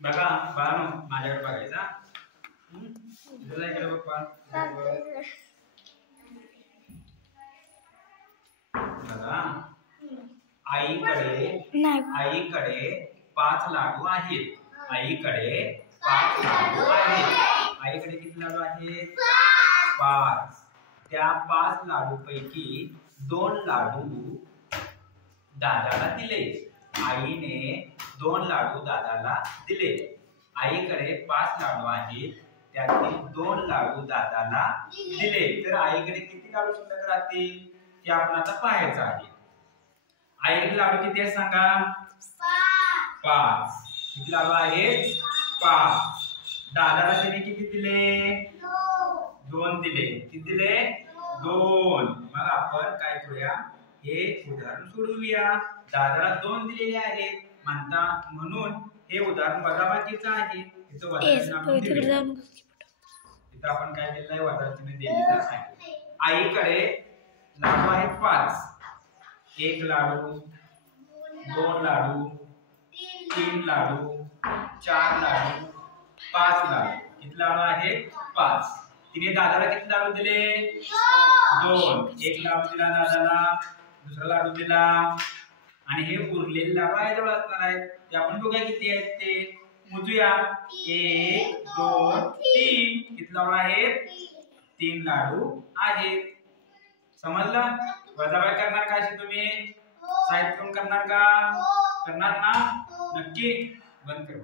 बघा बाळांनो, माझ्याकडे बघायचा. तुला इकडे बघ. बघा, आईकडे 5 लाडू आहेत. आईकडे 5 लाडू आहेत. आईकडे किती लाडू आहेत? 5. त्या 5 लाडू पैकी 2 लाडू दादाला दिले. आईने 2 लाडू दादाला दिले. आईकडे 5 लाडू आहेत, त्यातील 2 लाडू दादाला दिले. तर आईकडे किती लाडू शिल्लक राहतील ते आपण आता पाहायचं आहे. आईकडे लाडू किती आहेत सांगा? 5. किती लाडू आहेत? 5. दादाला त्याने किती दिले? 2 दिले. किती दिले? 2. मग आपण काय करूया, हे उदाहरण सोडवूया. दादाला 2 दिलेले आहेत म्हणून हे उदाहरण वजाबाकीचं आहे. इथं आपण काय दिलेलं आहे? वजाचिन्ह दिलेलं आहे. आईकडे लाडू आहेत 5. 1 लाडू, 2 लाडू, 3 लाडू, 4 लाडू, 5 लाडू. किती लाडू आहेत? 5. तिने दादाला किती लाडू दिले? 2. 1 लाडू दिला दादाला, दुसरा लाडू दिला, आणि हे उरलेले लाडू आईजवळ असणार आहेत. ते आपण बघूया किती आहेत ते मोजूया. 1 2 3. किती लाडू आहेत? 3 लाडू आहेत. समजलं? वजाबाकी करणार का अशी तुम्ही? साहित्य करणार का? करणार ना? नक्की. बंद कर.